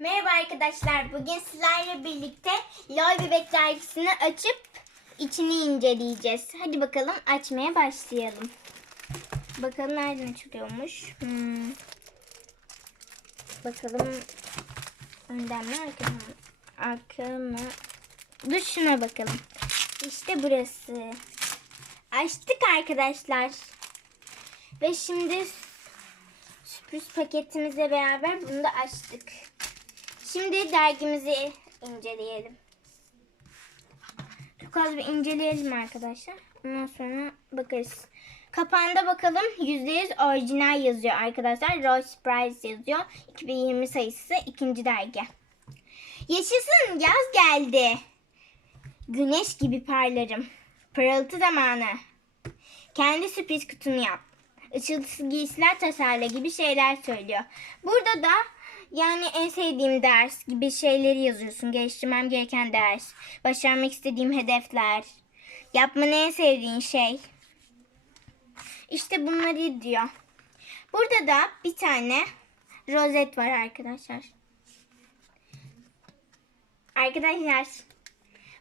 Merhaba arkadaşlar. Bugün sizlerle birlikte LOL Bebek dergisini açıp içini inceleyeceğiz. Hadi bakalım açmaya başlayalım. Bakalım nereden açılıyormuş. Hmm. Bakalım önden mi arkadan mı? Arka mı? Dur şuna bakalım. İşte burası. Açtık arkadaşlar. Ve şimdi sürpriz paketimizle beraber bunu da açtık. Şimdi dergimizi inceleyelim. Çok az bir inceleyelim arkadaşlar. Ondan sonra bakarız. Kapağında bakalım %100 orijinal yazıyor arkadaşlar. Rose Prize yazıyor. 2020 sayısı ikinci dergi. Yaşasın yaz geldi. Güneş gibi parlarım. Pırıltı zamanı. Kendi sürpriz kutunu yap. Işıltısı giysiler tasarla gibi şeyler söylüyor. Burada da yani en sevdiğim ders gibi şeyleri yazıyorsun. Geliştirmem gereken ders. Başarmak istediğim hedefler. Yapmanı en sevdiğin şey. İşte bunları diyor. Burada da bir tane rozet var arkadaşlar. Arkadaşlar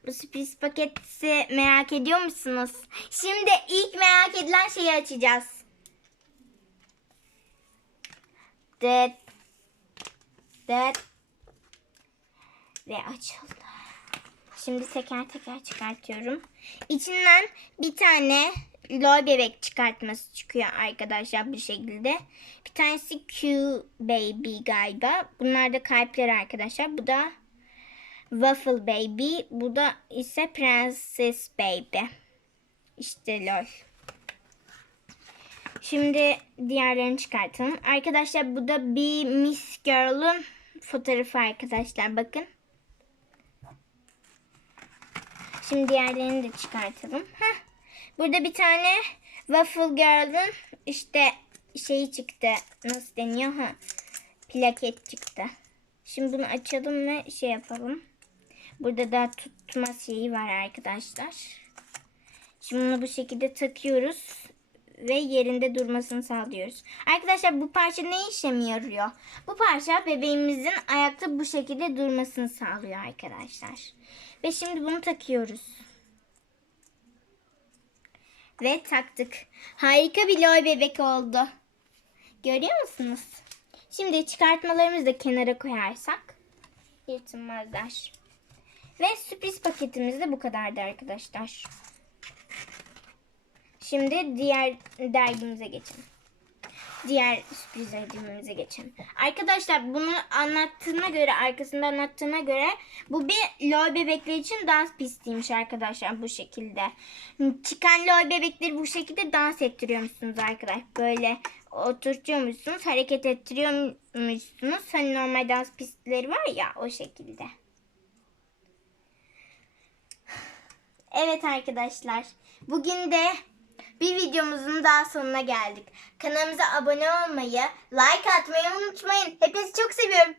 bu sürpriz paketi merak ediyor musunuz? Şimdi ilk merak edilen şeyi açacağız. Dıt. Dıt. Ve açıldı. Şimdi teker teker çıkartıyorum. İçinden bir tane lol bebek çıkartması çıkıyor arkadaşlar bu şekilde. Bir tanesi Q baby galiba. Bunlar da kalpler arkadaşlar. Bu da Waffle Baby. Bu da ise Princess Baby. İşte lol. Şimdi diğerlerini çıkartalım. Arkadaşlar bu da bir Miss Girl'un fotoğrafı arkadaşlar. Bakın. Şimdi diğerlerini de çıkartalım. Heh. Burada bir tane Waffle Girl'un işte şeyi çıktı. Nasıl deniyor? Ha. Plaket çıktı. Şimdi bunu açalım ve şey yapalım. Burada da tutma şeyi var arkadaşlar. Şimdi bunu bu şekilde takıyoruz ve yerinde durmasını sağlıyoruz. Arkadaşlar bu parça ne işe mi yarıyor? Bu parça bebeğimizin ayakta bu şekilde durmasını sağlıyor arkadaşlar. Ve şimdi bunu takıyoruz. Ve taktık. Harika bir lol bebek oldu. Görüyor musunuz? Şimdi çıkartmalarımızı da kenara koyarsak yırtılmazlar. Ve sürpriz paketimiz de bu kadardı arkadaşlar. Şimdi diğer dergimize geçelim. Diğer sürpriz dergimize geçelim. Arkadaşlar bunu anlattığına göre, arkasında anlattığına göre bu bir lol bebekler için dans pistiymiş arkadaşlar bu şekilde. Çıkan lol bebekleri bu şekilde dans ettiriyormuşsunuz arkadaşlar. Böyle oturtuyormuşsunuz, hareket ettiriyormuşsunuz. Hani normal dans pistleri var ya o şekilde. Evet arkadaşlar. Bugün de bir videomuzun daha sonuna geldik. Kanalımıza abone olmayı, like atmayı unutmayın. Hepinizi çok seviyorum.